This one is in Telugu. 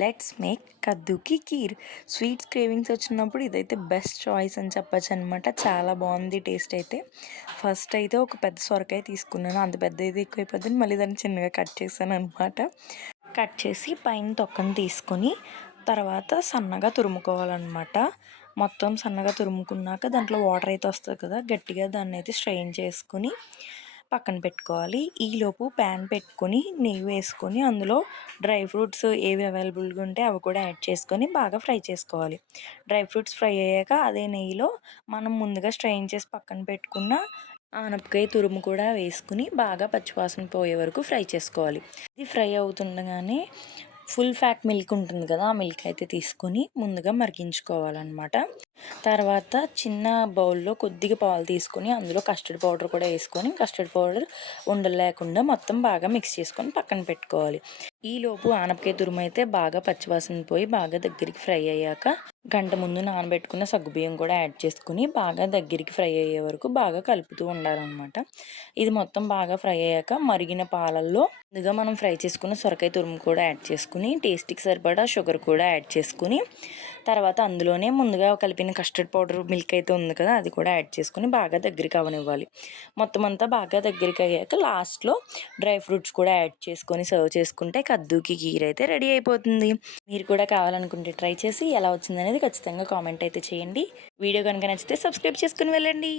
లెట్స్ మేక్ కద్దుకి కీర్. స్వీట్స్ క్రేవింగ్స్ వచ్చినప్పుడు ఇదైతే బెస్ట్ చాయిస్ అని చెప్పొచ్చు అనమాట. చాలా బాగుంది టేస్ట్ అయితే. ఫస్ట్ అయితే ఒక పెద్ద సొరకాయ తీసుకున్నాను. అంత పెద్ద అయితే ఎక్కువైపోద్దని మళ్ళీ దాన్ని చిన్నగా కట్ చేశాను అనమాట. కట్ చేసి పైన తొక్కను తీసుకొని తర్వాత సన్నగా తురుముకోవాలన్నమాట. మొత్తం సన్నగా తురుముకున్నాక దాంట్లో వాటర్ అయితే వస్తుంది కదా, గట్టిగా దాన్ని అయితే స్ట్రెయిన్ చేసుకుని పక్కన పెట్టుకోవాలి. ఈలోపు ప్యాన్ పెట్టుకొని నెయ్యి వేసుకొని అందులో డ్రై ఫ్రూట్స్ ఏవి అవైలబుల్గా ఉంటే అవి కూడా యాడ్ చేసుకొని బాగా ఫ్రై చేసుకోవాలి. డ్రై ఫ్రూట్స్ ఫ్రై అయ్యాక అదే నెయ్యిలో మనం ముందుగా స్ట్రెయిన్ చేసి పక్కన పెట్టుకున్న ఆనపకాయ తురుము కూడా వేసుకుని బాగా పచ్చివాసన పోయే వరకు ఫ్రై చేసుకోవాలి. ఇది ఫ్రై అవుతుండగానే ఫుల్ ఫ్యాట్ మిల్క్ ఉంటుంది కదా, ఆ మిల్క్ అయితే తీసుకొని ముందుగా మరిగించుకోవాలన్నమాట. తర్వాత చిన్న బౌల్లో కొద్దిగా పాలు తీసుకొని అందులో కస్టర్డ్ పౌడర్ కూడా వేసుకొని కస్టర్డ్ పౌడర్ ఉండలు లేకుండా మొత్తం బాగా మిక్స్ చేసుకొని పక్కన పెట్టుకోవాలి. ఈలోపు ఆనపకాయ తురుము అయితే బాగా పచ్చివాసన పోయి బాగా దగ్గరికి ఫ్రై అయ్యాక గంట ముందు నానబెట్టుకున్న సగ్గుబియ్యం కూడా యాడ్ చేసుకుని బాగా దగ్గరికి ఫ్రై అయ్యే వరకు బాగా కలుపుతూ ఉండాలన్నమాట. ఇది మొత్తం బాగా ఫ్రై అయ్యాక మరిగిన పాలల్లో ముందుగా మనం ఫ్రై చేసుకున్న సొరకాయ తురుము కూడా యాడ్ చేసుకుని టేస్ట్కి సరిపడా షుగర్ కూడా యాడ్ చేసుకుని తర్వాత అందులోనే ముందుగా కలిపిన కస్టర్డ్ పౌడర్ మిల్క్ అయితే ఉంది కదా, అది కూడా యాడ్ చేసుకుని బాగా దగ్గరికి అవనివ్వాలి. మొత్తం అంతా బాగా దగ్గరికి అయ్యాక లాస్ట్లో డ్రై ఫ్రూట్స్ కూడా యాడ్ చేసుకొని సర్వ్ చేసుకుంటే కద్దుకి కీర్ అయితే రెడీ అయిపోతుంది. మీరు కూడా కావాలనుకుంటే ట్రై చేసి ఎలా వచ్చిందనేది ఖచ్చితంగా కామెంట్ అయితే చేయండి. వీడియో కనుక నచ్చితే సబ్స్క్రైబ్ చేసుకుని వెళ్ళండి.